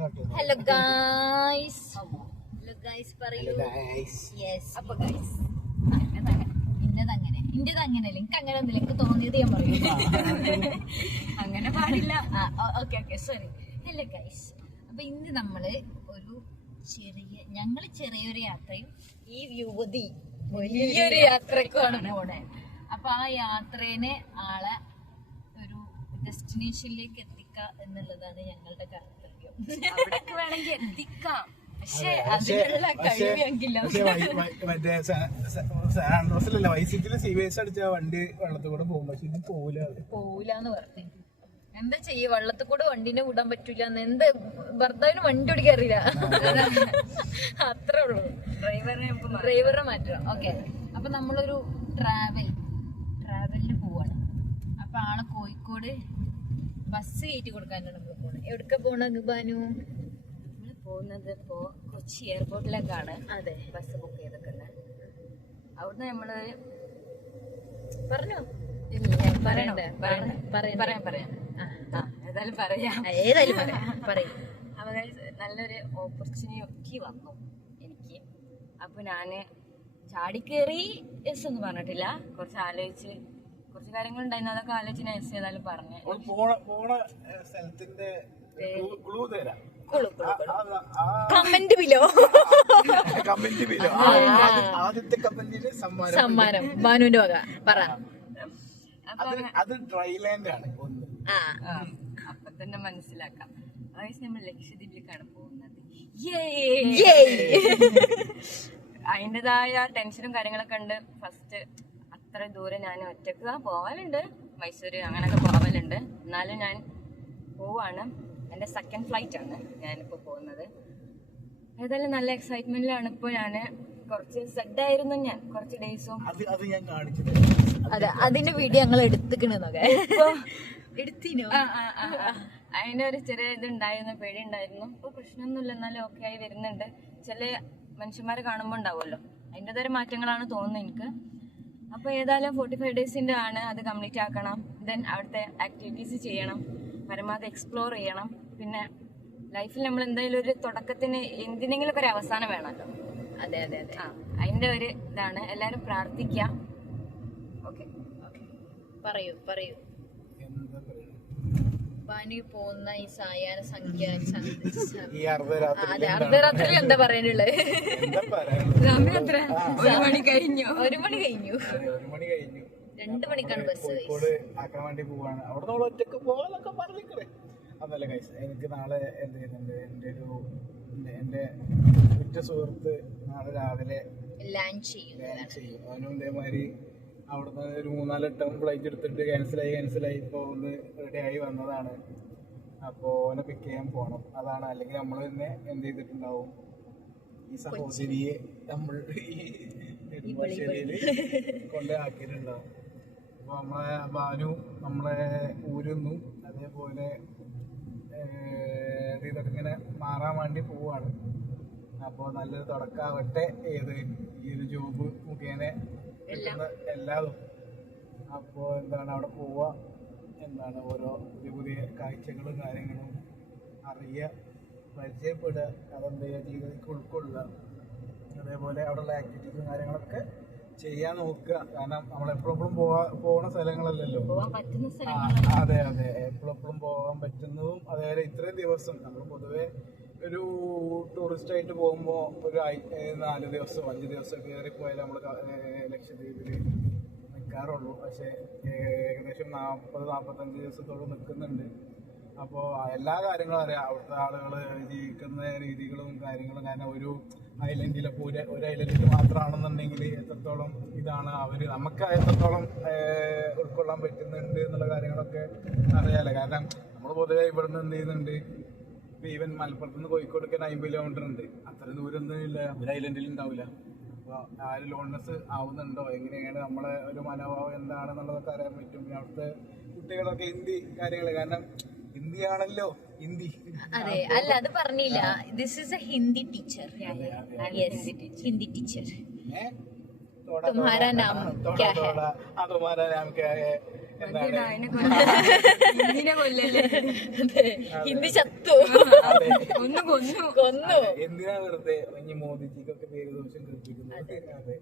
Hello guys, പറയൂ. Yes, അപ്പൊ guys ഇന്റേത് അങ്ങനെയല്ല, എനിക്ക് അങ്ങനെ ഒന്നുമില്ല, എനിക്ക് തോന്നിയത് ഞാൻ പറയും. അങ്ങനെ പാടില്ല. Okay sorry. ഹലോ ഗായ്സ്, അപ്പൊ ഇന്ന് നമ്മള് ഞങ്ങള് ചെറിയൊരു യാത്രയും ഈ യുവതി വലിയൊരു യാത്രക്കാണ് പോണേ. അപ്പൊ ആ യാത്രേനെ ആളെ ഒരു ഡെസ്റ്റിനേഷനിലേക്ക് എത്തിക്കുക എന്നുള്ളതാണ് ഞങ്ങളുടെ കർത്തവ്യം. അവിടേക്ക് വേണമെങ്കിൽ എത്തിക്കാം, പക്ഷെ അതിനുള്ള കഴിവെങ്കില്ല. മറ്റേ സാൻഡ്രോസിലല്ല, വൈസിറ്റില് CBS അടിച്ച വണ്ടി വെള്ളത്തിൽ കൂടെ പോകും, പക്ഷെ ഇത് പോവൂലെന്ന് പറഞ്ഞു. എന്താ ചെയ്യ, വെള്ളത്തിൽ കൂടെ വണ്ടിനെ വിടാൻ പറ്റൂല. എന്ത് ഭർത്താവിന് വണ്ടി ഓടിക്കാൻ അറിയില്ല, അത്രേ ഉള്ളൂ. ഡ്രൈവറെ മാറ്റണം. ഓക്കെ, അപ്പൊ നമ്മളൊരു ട്രാവലിന് പോവാണ്. അപ്പൊ ആളെ കോഴിക്കോട് ബസ് കയറ്റി കൊടുക്കാനാണ് നമ്മൾ പോണത്. എവിടക്ക പോണ ബാനു? നമ്മള് പോകുന്നത് ഇപ്പോ കൊച്ചി എയർപോർട്ടിലേക്കാണ്. അതെ, ബസ് ബുക്ക് ചെയ്തിട്ടുണ്ട്. അവിടുന്ന് നമ്മള് പറഞ്ഞോ. പറയാം. ഏതായാലും പറയാം. അപ്പൊ നല്ലൊരു ഓപ്പർച്യൂണിറ്റി വന്നു എനിക്ക്. അപ്പൊ ഞാന് ചാടിക്കേറി എസ് ഒന്നും പറഞ്ഞിട്ടില്ല, കുറച്ച് ആലോചിച്ച് കുറച്ച് കാര്യങ്ങൾ ഉണ്ടായിരുന്നു, അതൊക്കെ ആലോചിച്ച് ഞാൻ എസ് ഏതായാലും പറഞ്ഞു. പോണ സ്ഥലത്തിന്റെ ക്ലൂ തരാം. കമന്റ് ബിലോ ആദ്യത്തെ കമന്റിന് സമ്മാനം ബാനുവിന്റെ വക. പറ. അത് ഡ്രൈലാൻഡ് ആണ് ഒന്ന്. അപ്പൊ തന്നെ മനസ്സിലാക്കാം. നമ്മൾ ലക്ഷദ്വീപിലേക്കാണ് പോകുന്നത്. അതിൻ്റെതായ ടെൻഷനും കാര്യങ്ങളൊക്കെ ഉണ്ട്. ഫസ്റ്റ് അത്ര ദൂരം ഞാൻ ഒറ്റക്ക് പോവാലുണ്ട്, മൈസൂര് അങ്ങനെയൊക്കെ പോവലുണ്ട്. എന്നാലും ഞാൻ പോവാണ്. എൻ്റെ സെക്കൻഡ് ഫ്ലൈറ്റ് ആണ് ഞാനിപ്പോൾ പോകുന്നത്. ഏതായാലും നല്ല എക്സൈറ്റ്മെന്റിലാണ് ഇപ്പോൾ. ഞാൻ കുറച്ച് സെഡ് ആയിരുന്നു, ഞാൻ കുറച്ച് ഡേയ്സും. അത് ഞാൻ കാണിച്ചത്. അതെ, അതിന്റെ വീഡിയോ ഞങ്ങൾ എടുത്തിക്കണെന്നൊക്കെ എടുത്തിനോ. അതിന്റെ ഒരു ചെറിയ ഇതുണ്ടായിരുന്നു, പേടി ഉണ്ടായിരുന്നു. ഇപ്പൊ പ്രശ്നമൊന്നുമില്ല, എന്നാലും ഓക്കെ ആയി വരുന്നുണ്ട്. ചില മനുഷ്യന്മാരെ കാണുമ്പോൾ ഉണ്ടാവുമല്ലോ, അതിൻ്റെതായ മാറ്റങ്ങളാണ് തോന്നുന്നത് എനിക്ക്. അപ്പൊ ഏതായാലും 45 ഡേയ്സിന്റെ ആണ്, അത് കംപ്ലീറ്റ് ആക്കണം. ദെൻ അവിടുത്തെ ആക്ടിവിറ്റീസ് ചെയ്യണം, പരമാവധി എക്സ്പ്ലോർ ചെയ്യണം. പിന്നെ ലൈഫിൽ നമ്മൾ എന്തായാലും ഒരു തുടക്കത്തിന് എന്തിനെങ്കിലും ഒരു അവസാനം വേണമല്ലോ. അതെ അതിന്റെ ഒരു ഇതാണ്. എല്ലാരും പ്രാർത്ഥിക്കാം. ഓക്കെ, പറയൂ. ബാനു പോകുന്ന ഈ സായാഹ്ന സംഖ്യ അർദ്ധരാത്രി എന്താ പറയാനുള്ളത്? സമയം എത്ര? 1 മണി കഴിഞ്ഞു. 1 മണി കഴിഞ്ഞു. 2 മണിക്കാണ് ബസ്. കോഴിക്കോട് ആക്കാൻ വേണ്ടി പോവാണ്. അവിടെ നമ്മൾ ഒറ്റക്ക് പോകാനൊക്കെ പറഞ്ഞിക്കണേ. അതല്ല ഗൈസ്, എനിക്ക് നാളെ എന്ത് ചെയ്യുന്നുണ്ട്, എന്റെ ഉറ്റ സുഹൃത്ത് നാളെ രാവിലെ ലാൻഡ് ചെയ്യും. അവനും ഇതേമാതിരി അവിടുന്ന് ഒരു 3-4 വട്ടം ഫ്ലൈറ്റ് എടുത്തിട്ട് ക്യാൻസലായി ഇപ്പോൾ ഒന്ന് റെഡിയായി വന്നതാണ്. അപ്പോൾ അവനെ പിക്ക് ചെയ്യാൻ പോകണം. അതാണ്, അല്ലെങ്കിൽ നമ്മൾ തന്നെ എന്ത് ചെയ്തിട്ടുണ്ടാവും, ഈ സഹോദരിയെ നമ്മൾ ഈ നെടുമ്പാശ്ശേരിയിൽ കൊണ്ട് ആക്കിയിട്ടുണ്ടാവും. അപ്പോൾ നമ്മളെ ബാനു നമ്മളെ ഊരുന്നു, അതേപോലെ ഇതൊക്കെ ഇങ്ങനെ മാറാൻ വേണ്ടി പോവാണ്. അപ്പോൾ നല്ലൊരു തുടക്കമാവട്ടെ ഏത് ഈ ഒരു ജോബ് മുഖേന എല്ലാതും. അപ്പോൾ എന്താണ്, അവിടെ പോവുക, എന്താണ് ഓരോ പുതിയ കാഴ്ചകളും കാര്യങ്ങളും അറിയുക, പരിചയപ്പെടുക, അതെന്ത് ചെയ്യുക, ജീവിതത്തിൽ ഉൾക്കൊള്ളുക. അതേപോലെ അവിടെയുള്ള ആക്ടിവിറ്റീസും കാര്യങ്ങളൊക്കെ ചെയ്യാൻ നോക്കുക. കാരണം നമ്മളെപ്പോഴും പോകുന്ന സ്ഥലങ്ങളല്ലല്ലോ. അതെ, എപ്പോഴും പോകാൻ പറ്റുന്നതും. അതേപോലെ ഇത്രയും ദിവസം നമ്മൾ പൊതുവെ ഒരു ടൂറിസ്റ്റ് ആയിട്ട് പോകുമ്പോൾ ഒരു 4 ദിവസം 5 ദിവസം കയറിപ്പോയാൽ നമ്മൾ ലക്ഷദ്വീപിൽ നിൽക്കാറുള്ളൂ. പക്ഷേ ഏകദേശം 40-45 ദിവസത്തോളം നിൽക്കുന്നുണ്ട്. അപ്പോൾ എല്ലാ കാര്യങ്ങളും അറിയാം, അവിടുത്തെ ആളുകൾ ജീവിക്കുന്ന രീതികളും കാര്യങ്ങളും. കാരണം ഒരു ഐലൻഡിലപ്പോൾ ഒരു ഐലൻഡിൽ മാത്രമാണെന്നുണ്ടെങ്കിൽ എത്രത്തോളം ഇതാണ് നമുക്ക് എത്രത്തോളം ഉൾക്കൊള്ളാൻ പറ്റുന്നുണ്ട് എന്നുള്ള കാര്യങ്ങളൊക്കെ അറിയാമല്ലോ. കാരണം നമ്മൾ പൊതുവെ ഇവിടുന്ന് എന്ത് ചെയ്യുന്നുണ്ട്, ഈവൻ മലപ്പുറത്ത് നിന്ന് കോഴിക്കോടൊക്കെ 50 കിലോമീറ്റർ ഉണ്ട്. അത്രയും ദൂരമൊന്നും ഇല്ല, ഒരു ഐലൻഡിൽ ഉണ്ടാവില്ല. അപ്പോൾ ആ ഒരു ലോൺനെസ് ആവുന്നുണ്ടോ, എങ്ങനെയാണ് നമ്മളെ ഒരു മനോഭാവം എന്താണെന്നുള്ളതൊക്കെ അറിയാൻ പറ്റും. പിന്നെ അവിടുത്തെ കുട്ടികളൊക്കെ ഹിന്ദി കാര്യങ്ങൾ, കാരണം ഹിന്ദിയാണല്ലോ ഹിന്ദി. അതെ, അല്ല അത് പറഞ്ഞില്ല. This is A Hindi teacher. Hindi teacher. तुम्हारा नाम क्या है? तुम्हारा नाम क्या है? ഹിന്ദിനെ കൊല്ലല്ലേ, ഹിന്ദി ചത്തു ഒന്ന് കൊന്നു. എന്തിനാ വെറുതെ ഇനി മോദിജിക്കൊക്കെ പേര് ദോഷം കൽപ്പിക്കുന്നത്? അതെ,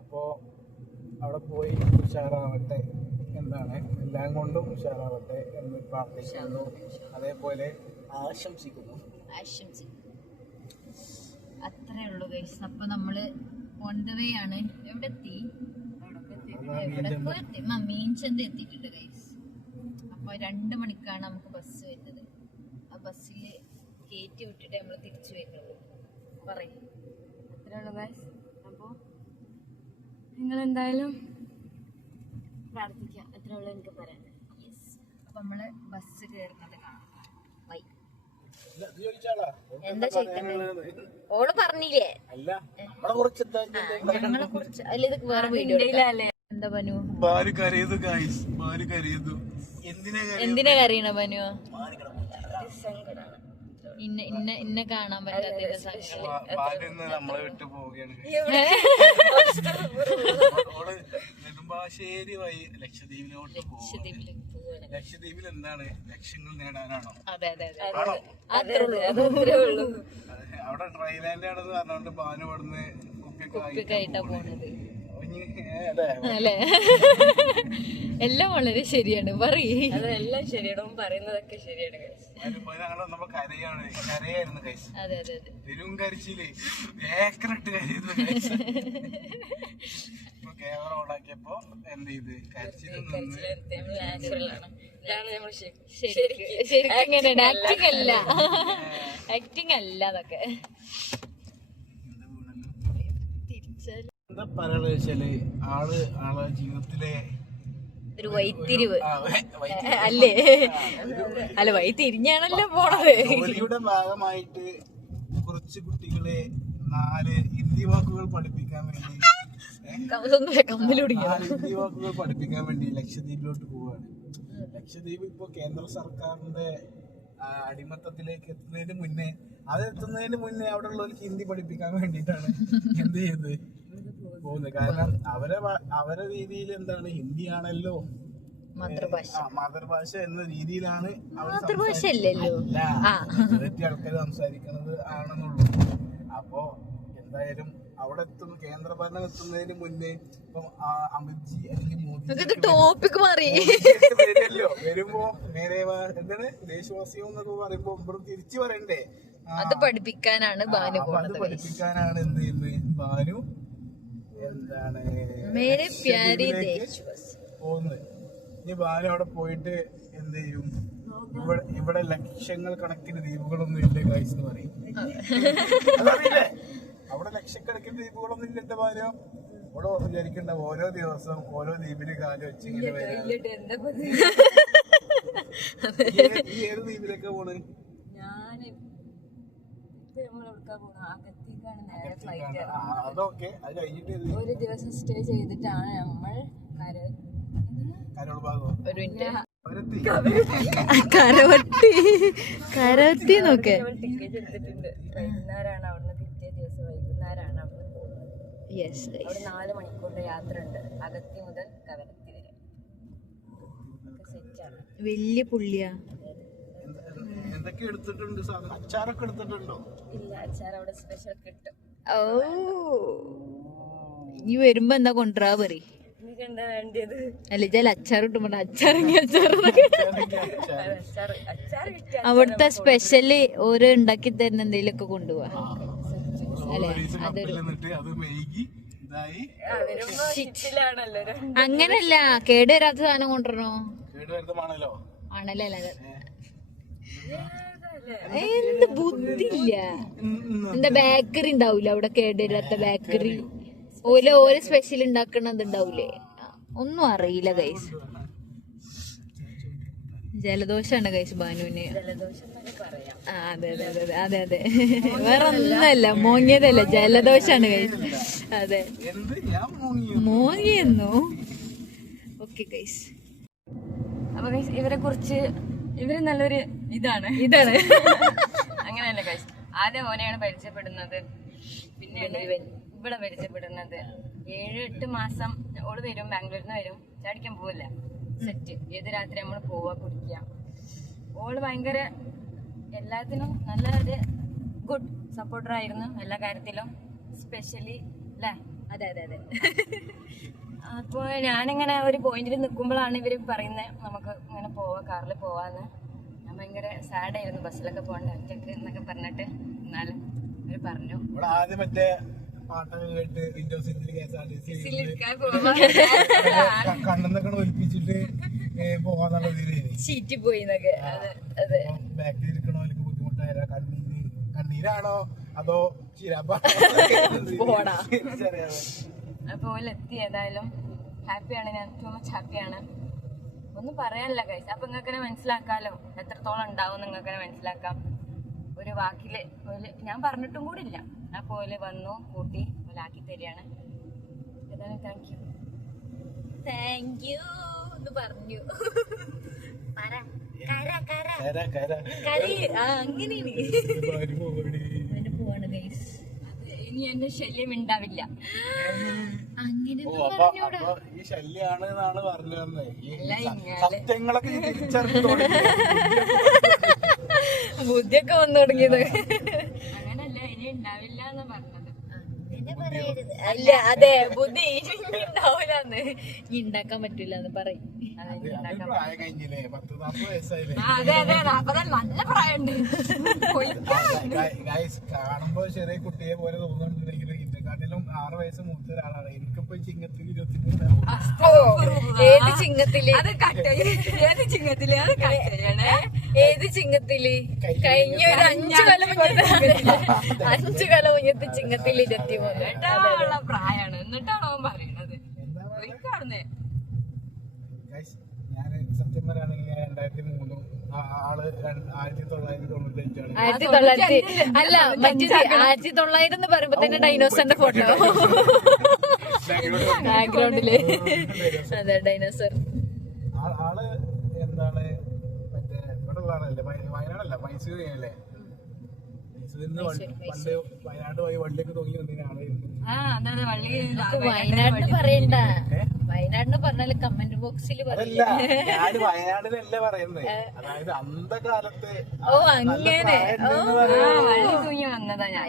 അപ്പോ അവിടെ പോയി ഉഷാറാവട്ടെ, എന്താണ് എല്ലാം കൊണ്ടും ഉഷാറാവട്ടെ എന്ന് പ്രാർത്ഥിക്കുന്നു, അതേപോലെ ആശംസിക്കുന്നു. അത്രേ ഉള്ളൂ ഗൈസ്. അപ്പൊ നമ്മള് ഓൺ ദ വേ ആണ്. എവിടെ എത്തി? മീൻചന്ത എത്തിയിട്ടുണ്ട് ഗൈസ്. അപ്പൊ 2 മണിക്കാണ് നമുക്ക് ബസ് വരുന്നത്. ആ ബസ്സിൽ കയറ്റി വിട്ടിട്ട് നമ്മൾ തിരിച്ചു വരുന്നുള്ളൂ. പറയും അത്രേ ഉള്ളൂ ഗൈസ്. അപ്പൊ നിങ്ങൾ എന്തായാലും പ്രാർത്ഥിക്കാം, അത്രേ ഉള്ളൂ എനിക്ക് പറയാൻ. അപ്പൊ നമ്മള് ബസ് കയറുന്നത് കാണാം. വൈ എന്താ ഓള് പറഞ്ഞില്ലേ അല്ല നമ്മളെ കുറച്ച് ഞങ്ങളെ കുറിച്ച് അല്ല, ഇത് വേറെ വീഡിയോ എന്താ ബനു? ബാരു കരയുന്നു ഗൈസ്, ബാരു കരയുന്നു. എന്തിനാ കരയണ ബനു? ഇന്നെ കാണാൻ പറ്റാത്ത സങ്കടം. നമ്മളെ വിട്ടു പോവുകയാണ്. നെടുമ്പാശ്ശേരി വഴി ലക്ഷദ്വീപിലോട്ട് പോകും. ലക്ഷദ്വീപിൽ എന്താണ് ലക്ഷ്യങ്ങൾ നേടാനാണോ? അതെ അതെ ആണോ? അത്രേ ഉള്ളൂ. അവിടെ ഡ്രൈലാൻഡ് ആണെന്ന് പറഞ്ഞോണ്ട് ബാനു ഇവിടുന്ന് കുപ്പിയൊക്കെ ആയിട്ടാ പോണത് അല്ലേ? അല്ലേ? എല്ലാം വളരെ ശരിയാണ്. പറയ്. അതെല്ലാം ശരിയാണ്, പറയുന്നതൊക്കെ ശരിയാണ് ഗൈസ്. കരയായിരുന്നു ഗൈസ്. അതെ അതെ അതെ. പെരും കരച്ചില് ഏക്കറിട്ട് കരയുന്നു ഗൈസ്. ഇപ്പൊ ക്യാമറ ഓണാക്കിയപ്പോ എന്ത് ചെയ്ത് കരച്ചില് നിന്ന് ശരിക്കും ആക്ടിങ് അല്ല, ആക്ടിങ് അല്ല അതൊക്കെ. എന്താ പറയാന്ന് വെച്ചാല് ആളെ ജീവിതത്തിലെ ഒരു വഴിത്തിരിവ് അല്ലേ? അല്ല, വഴിത്തിരിഞ്ഞാണല്ലോ പോണത്. ജോലിയുടെ ഭാഗമായിട്ട് കുറച്ച് കുട്ടികളെ 4 ഹിന്ദി വാക്കുകൾ പഠിപ്പിക്കാൻ വേണ്ടി ഹിന്ദി വാക്കുകൾ പഠിപ്പിക്കാൻ വേണ്ടി ലക്ഷദ്വീപിലോട്ട് പോവാണ്. ലക്ഷദ്വീപ് ഇപ്പൊ കേന്ദ്ര സർക്കാരിന്റെ അടിമത്തത്തിലേക്ക് എത്തുന്നതിന് മുന്നേ അവിടെ ഉള്ളവർക്ക് ഹിന്ദി പഠിപ്പിക്കാൻ വേണ്ടിയിട്ടാണ് എന്ത് ചെയ്ത് പോകുന്നത്. കാരണം അവരെ രീതിയിൽ എന്താണ് ഹിന്ദിയാണല്ലോ മാതൃഭാഷ എന്ന രീതിയിലാണ് മാതൃഭാഷ അല്ലല്ലോ ആൾക്കാർ സംസാരിക്കുന്നത് ആണെന്നുള്ളൂ. അപ്പോ എന്തായാലും അവിടെ കേന്ദ്ര ഭരണം എത്തുന്നതിന് മുന്നേ ഇപ്പം അമിത്ജി അല്ലെങ്കിൽ മോദി ടോപ്പിക് മാറി വരുമ്പോ നേരെ എന്താണ് ദേശവാസിയോ എന്നൊക്കെ പറയുമ്പോ ഇവിടെ തിരിച്ചു പറയണ്ടേ? അത് പഠിപ്പിക്കാനാണ് ബാനു അത് പഠിപ്പിക്കാനാണ് എന്ത് ചെയ്യുന്നത് ബാനു എന്താണ് പോകുന്നത്. ഇനി ബാനു അവിടെ പോയിട്ട് എന്ത് ചെയ്യും? ഇവിടെ ലക്ഷങ്ങൾ കണക്കിന് ദ്വീപുകളൊന്നും ഇല്ല ഗൈസ് എന്ന് പറയും. അതറിയില്ലേ? അവിടെ ലക്ഷക്കണക്കിന് ദ്വീപുകളൊന്നും ഇല്ല. എന്റെ ബാനു ഇവിടെ വിചാരിക്കണ്ട ഓരോ ദിവസം ഓരോ ദ്വീപില് കാല് വെച്ച് ഇങ്ങനെ വരാം. ഏത് ദ്വീപിലൊക്കെ പോണ്? അതൊക്കെ അത് കഴിഞ്ഞിട്ട് ഒരു ദിവസം സ്റ്റേ ചെയ്തിട്ടാണ് നമ്മൾ കരോൾ ഭാഗം കരവത്തി നോക്കെ ടിക്കറ്റ് എടുത്തിട്ടുണ്ട്. വൈകുന്നേരമാണ് അവിടുന്ന്, പിറ്റേ ദിവസം വൈകുന്നേരമാണ് അവിടെ പോകുന്നത്. അവിടെ 4 മണിക്കൂറിന്റെ യാത്ര ഉണ്ട്, അഗത്തി മുതൽ കവരത്തി വരെ. സെറ്റാണ്, വലിയ പുള്ളിയാ. എന്തൊക്കെ എടുത്തിട്ടുണ്ട്? അച്ചാറൊക്കെ എടുത്തിട്ടുണ്ടോ? ഇല്ല, അച്ചാർ അവിടെ സ്പെഷ്യൽ കിട്ടും. ഓ, ഇനി വരുമ്പോ എന്താ കൊണ്ടുവരാ പറയും. എനിക്ക് എന്താ വേണ്ടിയത്? അല്ല, ചില അച്ചാർ കിട്ടുമ്പോ അവിടുത്തെ സ്പെഷ്യല് ഓരോ ഉണ്ടാക്കി തരുന്ന എന്തെങ്കിലുമൊക്കെ കൊണ്ടുപോവാ അല്ലെ? അങ്ങനല്ല, കേട് വരാത്ത സാധനം കൊണ്ടുവരണോ? ആണല്ലേ? എന്ത് ബുദ്ധിയില്ല. എന്താ ബേക്കറി ഉണ്ടാവൂല അവിടെ? കേട് വരാത്ത ബേക്കറി ഓരോ സ്പെഷ്യൽ ഉണ്ടാക്കണത് ഉണ്ടാവൂലേ? ഒന്നും അറിയില്ല ഗൈസ്. ജലദോഷാണ് ഗൈസ് ബാനുവിന്. അതെ അതെ അതെ അതെ അതെ, വേറെ ഒന്നല്ല, മോങ്ങിയതല്ല, ജലദോഷാണ് ഗൈസ്. അതെ, മോങ്ങിയെന്നു. Okay guys. അപ്പൊ ഗൈസ്, ഇവര് നല്ലൊരു ഇതാണ് അങ്ങനെയല്ല ഗൈസ്. ആദ്യം ഓനെയാണ് പരിചയപ്പെടുന്നത്, പിന്നെയാണ് ഇവിടെ പരിചയപ്പെടുന്നത്. 7-8 മാസം ഓള് വരും, ബാംഗ്ലൂരിൽ നിന്ന് വരും, ചാടിക്കാൻ പോവില്ല. സെറ്റ്. ഏത് രാത്രി നമ്മൾ പോവാ കുടിക്കുക. ഓള് ഭയങ്കര എല്ലാത്തിനും നല്ല ഒരു ഗുഡ് സപ്പോർട്ടർ ആയിരുന്നു എല്ലാ കാര്യത്തിലും, സ്പെഷ്യലി അല്ലേ? അതെ അതെ അതെ. അപ്പോൾ ഞാനിങ്ങനെ ഒരു പോയിന്റിൽ നിൽക്കുമ്പോഴാണ് ഇവർ പറയുന്നത് നമുക്ക് ഇങ്ങനെ പോവാ, കാറിൽ പോവാന്ന്. ഞാൻ ഭയങ്കര സാഡായിരുന്നു, ബസ്സിലൊക്കെ പോകണ്ട ഒറ്റക്ക് എന്നൊക്കെ പറഞ്ഞിട്ട്. എന്നാലും ഇവർ പറഞ്ഞു ആദ്യം മറ്റേ പാട്ടൊക്കെ കേട്ട് വിൻഡോ സീറ്റിൽ കണ്ണെന്നൊക്കെ ഒലിപ്പിച്ചിട്ട് പോവാന്നുള്ള രീതിയില് ഷീറ്റ് പോയി എന്നൊക്കെ. അതെ അതെ. ബാക്കിൽ ഇരിക്കണവർക്ക് ബുദ്ധിമുട്ടായ കണ്ണീരാണോ അതോ പോടാ. അപ്പോൾ ഓലെത്തി. ഏതായാലും ഹാപ്പിയാണ്, ഞാൻ ടു മച്ച് ഹാപ്പിയാണ്. ഒന്നും പറയാനില്ല ഗൈസ്. അപ്പൊ നിങ്ങൾക്കെന്നെ മനസ്സിലാക്കാലോ എത്രത്തോളം ഉണ്ടാവും, നിങ്ങൾക്കെന്നെ മനസ്സിലാക്കാം. ഒരു വാക്കില് ഞാൻ പറഞ്ഞിട്ടും കൂടി ഇല്ല. അപ്പോൾ ഓല് വന്നു കൂട്ടി ഓലാക്കി തരികയാണ്. ഏതായാലും താങ്ക് യു. താങ്ക് യു എന്ന് പറഞ്ഞു. അങ്ങനെയാണ് പോവാണ് ഗൈസ്. ഇനി എന്റെ ശല്യം ഉണ്ടാവില്ല. അങ്ങനെ ഈ ശല്യാണ് എന്നാണ് പറഞ്ഞു തന്നത്. അല്ല, ഇങ്ങനെ സത്യങ്ങളൊക്കെ തിരിച്ചറിഞ്ഞു തുടങ്ങി. ബുദ്ധിയൊക്കെ വന്നു തുടങ്ങിയത്. അങ്ങനല്ല, ഇനി ഉണ്ടാവില്ല എന്ന് പറഞ്ഞത്. അല്ല അതെ, ബുദ്ധി ഇനി ഉണ്ടാവില്ലാന്ന്, ഇനി ഉണ്ടാക്കാൻ പറ്റൂലെന്ന് പറയും. പ്രായം കഴിഞ്ഞില്ലേ, 10-40 വയസ്സായില്ലേ. അതെ അതെ, 40 നല്ല പ്രായമുണ്ട്. കാണുമ്പോ ചെറിയ കുട്ടിയെ പോലെ തോന്നുന്നുണ്ടെങ്കിലും ഇതിനെക്കാട്ടിലും 6 വയസ്സ് മൂത്ത ഒരാളാണ്. എനിക്കിപ്പോ ചിങ്ങത്തിൽ 23 ഏത് ചിങ്ങത്തില്? അത് ഏത് ചിങ്ങത്തില്? അത് കട്ടയാണ്. ഏത് ചിങ്ങത്തില്? കഴിഞ്ഞ ഒരു 5 കൊല്ലം മുന്നത്തെ 5 കൊല്ലം മുന്നത്തെ ചിങ്ങത്തില് 23 എന്നിട്ടുള്ള പ്രായാണ്. എന്നിട്ടാണ് അവൻ പറയണത്. ഒരിക്കാടുന്നേ ഞാൻ സത്യം പറയുകയാണെങ്കിൽ 2003 ആള് 1995 അല്ല മറ്റേത് 1900 എന്ന് പറയുമ്പോ തന്നെ ഡൈനോസറിന്റെ ഫോട്ടോ ബാക്ക്ഗ്രൗണ്ടില്. അതെ, ഡൈനോസർ. ആള് എന്താണ് മറ്റേ ഇവിടെ ഉള്ളതാണല്ലേ, വയനാടല്ല മൈസൂർ അല്ലേ? മൈസൂരിന്ന് പണ്ട് വയനാട് പോയി വള്ളിയൊക്കെ തൂങ്ങി വന്നതിന് ആളായിരുന്നു. വയനാടിന് പറയണ്ട, വയനാടിന് പറഞ്ഞാല് കമന്റ് ബോക്സിൽ അതല്ല, ഞാൻ വയനാടിനല്ല പറയുന്നത്. അതായത് അന്നത്തെ കാലത്ത് ഓ അങ്ങനെ വള്ളി തൂങ്ങി വന്നതാ ഞാൻ.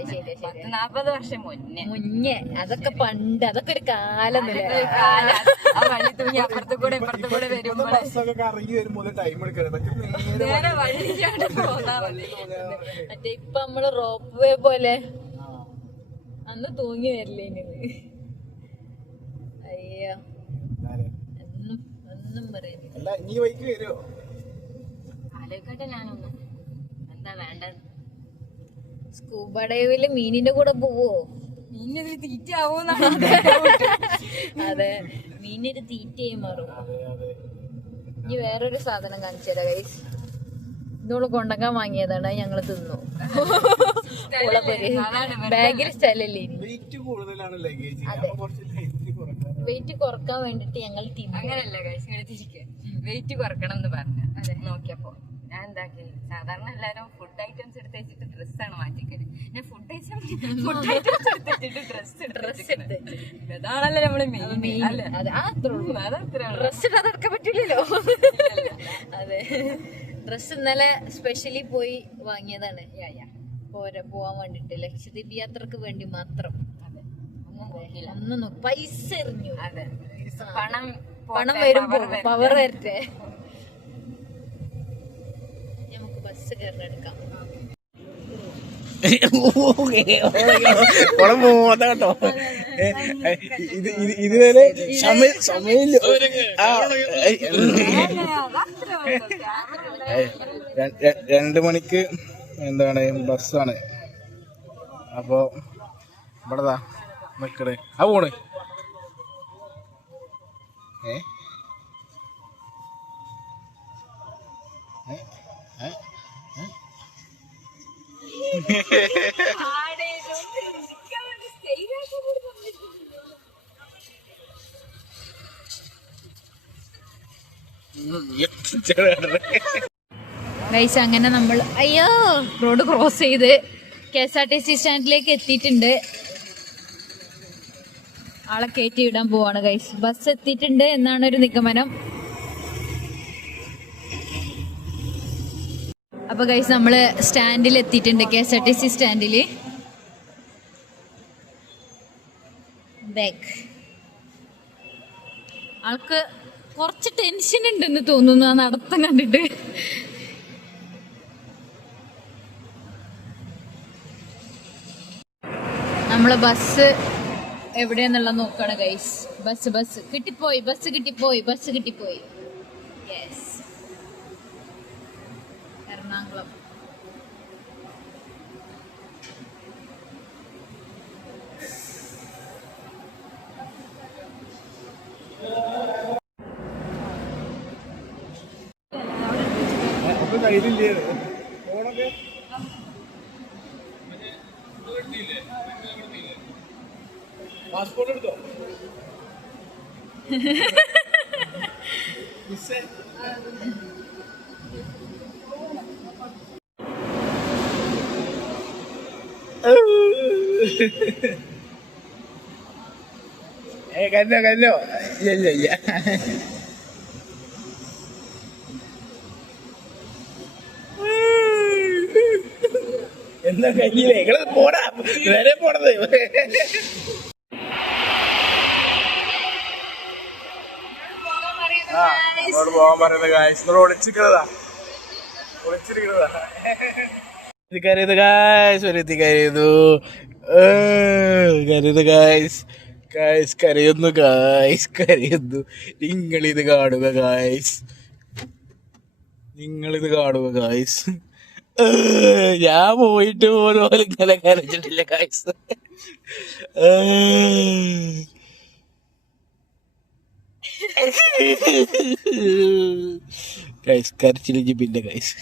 40 വർഷം മുന്നേ. അതൊക്കെ പണ്ട്, അതൊക്കെ ഒരു കാലം. ആ വള്ളി തൂങ്ങി അപ്പുറത്ത് കൂടെ ഇപ്പുറത്ത് കൂടെ വരുമ്പോ ബസ്സൊക്കെ കറങ്ങി വരുമ്പോൾ ടൈം എടുക്കണം. നേരെ വള്ളിയാണ് പോന്നാ മതി. മറ്റേ ഇപ്പൊ നമ്മള് റോപ്പ് വേ പോലെ അന്ന് തൂങ്ങി വരില്ലേന്. അയ്യോ, ഒന്നും പറയുന്നില്ല. അല്ല, ഇനി വൈകി വരുമോ? ആലോചിക്കട്ടെ ഞാനൊന്ന്. എന്താ വേണ്ടത്? സ്കൂബ ഡൈവില് മീനിന്റെ കൂടെ പോവോ? മീനൊരു തീറ്റ ആവൂന്നാണ്. അതെ, മീനൊരു തീറ്റയായി മാറും. ഇനി വേറൊരു സാധനം കാണിച്ചു തരാം ഗൈസ്. ഇതോള് കൊണ്ടക്കാൻ വാങ്ങിയതാണ്, ഞങ്ങള് തിന്നു. ബാഗിൽ സ്ഥലല്ലേ, വെയിറ്റ് കൂടുതലാണ് ലഗേജ്. വെയിറ്റ് കുറക്കാൻ വേണ്ടിട്ട് ഞങ്ങൾ തിന്നു. അങ്ങനല്ല ഗൈസ്, ഇങ്ങനെ തിരിക്കുക. വെയിറ്റ് കുറക്കണം എന്ന് പറഞ്ഞു. അതെ, നോക്കിയപ്പോ ഞാൻ എന്താക്കി, സാധാരണ എല്ലാരും ഫുഡ് ഐറ്റംസ് എടുത്ത് വെച്ചിട്ട് ഡ്രസ്സാണ് മാറ്റിക്കല്. ഞാൻ ഫുഡ് ഐറ്റംസ് എടുത്ത് വെച്ചിട്ട് ഡ്രസ് അതാണല്ലോ നമ്മള് മെയിൻ. ഡ്രസ് ഇടാതെടുക്കാൻ പറ്റില്ലല്ലോ. അതെ, ഡ്രസ് ഇന്നലെ സ്പെഷ്യലി പോയി വാങ്ങിയതാണ് പോവാൻ വേണ്ടിട്ട്, ലക്ഷദ്വീപ് യാത്രക്ക് വേണ്ടി മാത്രം. ഒന്നും പൈസ എറിഞ്ഞു. അതെ, പണം വരും, പവർ വരട്ടെ. നമുക്ക് ബസ് കയറിനെടുക്കാം. കേട്ടോ, ഇതുവരെ സമയമില്ല. 2 മണിക്ക് എന്താണ് ബസ്സാണ്. അപ്പൊ ഇവിടെതാ നിക്കണേ, ആ പോണ്. ഗൈസ്, അങ്ങനെ നമ്മൾ അയ്യോ റോഡ് ക്രോസ് ചെയ്ത് KSRTC സ്റ്റാൻഡിലേക്ക് എത്തിയിട്ടുണ്ട്. ആളെ കയറ്റി വിടാൻ പോവാണ് ഗൈസ്. ബസ് എത്തിയിട്ടുണ്ട് എന്നാണ് ഒരു നിഗമനം. അപ്പൊ ഗൈസ് നമ്മള് സ്റ്റാൻഡിൽ എത്തിയിട്ടുണ്ട്, KSRTC സ്റ്റാൻഡില്. ബാക്ക് ആൾക്ക് കുറച്ച് ടെൻഷൻ ഉണ്ടെന്ന് തോന്നുന്നു ആ നടത്തം കണ്ടിട്ട്. നമ്മള് ബസ് എവിടെയാന്നുള്ള നോക്കാണ് ഗൈസ്. ബസ് കിട്ടിപ്പോയി. യെസ്, എറണാകുളം. കയ്യിലില്ലേ പാസ്പോർട്ട് എടുത്തോ? കല്ലോ ഇല്ല എന്താ കയ്യിലേ ഇങ്ങള് പോടാ വരെ പോണത്. പോകാൻ പറയുന്നത് ഗായ്സ്, നിങ്ങൾ ഒളിച്ചിരിക്കുന്നതാ. കരയുന്നു നിങ്ങളിത് കാണുക ഗായ്സ്. ഞാൻ പോയിട്ട് പോലും ഇങ്ങനെ കരഞ്ഞിട്ടില്ല ഗായ്സ്. കരച്ചില്ലെങ്കിൽ പിന്നെ ഗായ്സ്